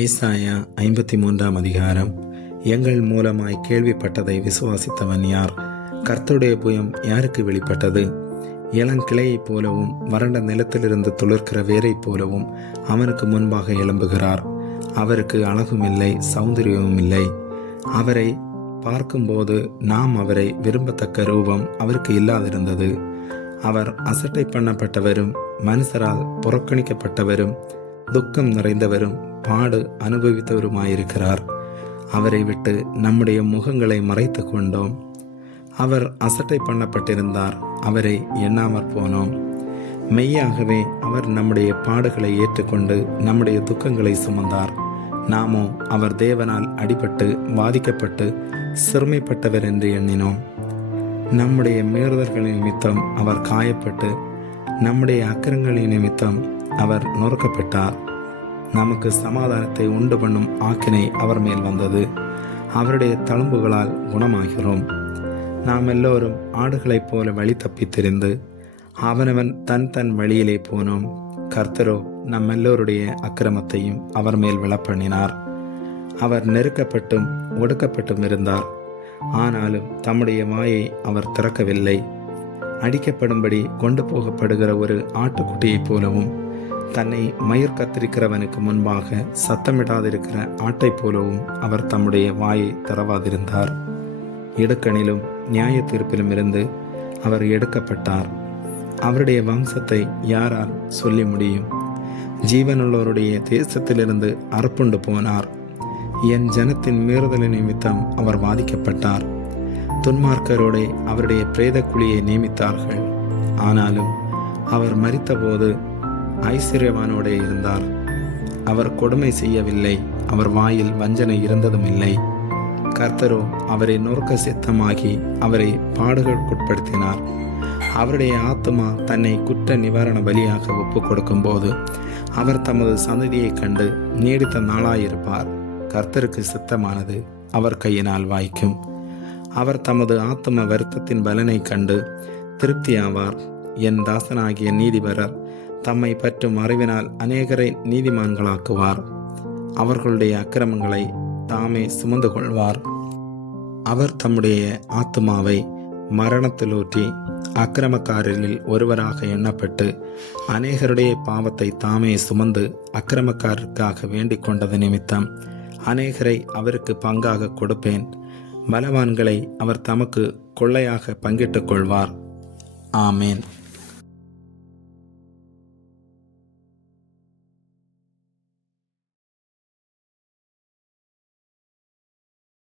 ஏசாயா 53 அதிகாரம். எங்கள் மூலமாய் கேள்விப்பட்டதை விசுவாசித்தவன் யார்? கர்த்தருடைய புயம் யாருக்கு வெளிப்பட்டது? இளங்கிளையைப் போலவும் வறண்ட நிலத்திலிருந்து துளிர்க்கிற வேரைப் போலவும் அவனுக்கு முன்பாக எழும்புகிறார். அவருக்கு அழகும் இல்லை, சௌந்தரியமும் இல்லை. அவரை பார்க்கும்போது நாம் அவரை விரும்பத்தக்க ரூபம் அவருக்கு இல்லாதிருந்தது. அவர் அசட்டை பண்ணப்பட்டவரும் மனுஷரால் புறக்கணிக்கப்பட்டவரும் துக்கம் நிறைந்தவரும் பாடு அனுபவித்தவருமாயிருக்கிறார். அவரை விட்டு நம்முடைய முகங்களை மறைத்து கொண்டோம். அவர் அசட்டை பண்ணப்பட்டிருந்தார், அவரை எண்ணாமற் போனோம். மெய்யாகவே அவர் நம்முடைய பாடுகளை ஏற்றுக்கொண்டு நம்முடைய துக்கங்களை சுமந்தார். நாமோ அவர் தேவனால் அடிபட்டு வாதிக்கப்பட்டு சிறுமைப்பட்டவர் என்று எண்ணினோம். நம்முடைய மீறுதல்களின் நிமித்தம் அவர் காயப்பட்டு நம்முடைய அக்கிரங்களின் நிமித்தம் அவர் நொறுக்கப்பட்டார். நமக்கு சமாதானத்தை உண்டு பண்ணும் ஆக்கினை அவர் மேல் வந்தது. அவருடைய தழும்புகளால் குணமாகிறோம். நாம் எல்லோரும் ஆடுகளைப் போல வழி தப்பித் திரிந்து அவனவன் தன் வழியிலே போனோம். கர்த்தரோ நம் எல்லோருடைய அக்கிரமத்தையும் அவர் மேல் விழப்பண்ணினார். அவர் நெருக்கப்பட்டும் ஒடுக்கப்பட்டும் இருந்தார், ஆனாலும் தம்முடைய வாயை அவர் திறக்கவில்லை. அடிக்கப்படும்படி கொண்டு போகப்படுகிற ஒரு ஆட்டுக்குட்டியைப் போலவும் தன்னை மயிர் கத்திரிக்கிறவனுக்கு முன்பாக சத்தமிடாதிருக்கிற ஆட்டை போலவும் அவர் தம்முடைய வாயை திறவாதிருந்தார். இடுக்கணிலும் நியாய தீர்ப்பிலும் இருந்து அவர் எடுக்கப்பட்டார். அவருடைய வம்சத்தை யாரால் சொல்லி முடியும்? ஜீவனுள்ளவருடைய தேசத்திலிருந்து அறுப்புண்டு போனார். என் ஜனத்தின் மீறுதலின் நிமித்தம் அவர் வாதிக்கப்பட்டார். துன்மார்க்கரோடே அவருடைய பிரேத குழியை நியமித்தார்கள். ஆனாலும் அவர் மரித்தபோது ஐஸ்வர்யவானோடே இருந்தார். அவர் கொடுமை செய்யவில்லை, அவர் வாயில் வஞ்சனை இருந்ததும் இல்லை. கர்த்தரோ அவரை நொறுக்க சித்தமாகி அவரை பாடுகளுக்குட்படுத்தினார். அவருடைய ஆத்துமா தன்னை குற்ற நிவாரண பலியாக ஒப்புக் கொடுக்கும் போது அவர் தமது சந்ததியை கண்டு நீடித்த நாளாயிருப்பார். கர்த்தருக்கு சித்தமானது அவர் கையினால் வாய்க்கும். அவர் தமது ஆத்தும வருத்தத்தின் பலனை கண்டு திருப்தியாவார். என் தாசனாகிய நீதிபரர் தம்மை பற்றும் அறிவினால் அநேகரை நீதிமான்களாக்குவார். அவர்களுடைய அக்கிரமங்களை தாமே சுமந்து கொள்வார். அவர் தம்முடைய ஆத்துமாவை மரணத்திலூற்றி அக்கிரமக்காரரில் ஒருவராக எண்ணப்பட்டு அநேகருடைய பாவத்தை தாமே சுமந்து அக்கிரமக்காரருக்காக வேண்டிக் கொண்டது நிமித்தம் அநேகரை அவருக்கு பங்காக கொடுப்பேன். பலவான்களை அவர் தமக்கு கொள்ளையாக பங்கிட்டுக் கொள்வார். ஆமேன்.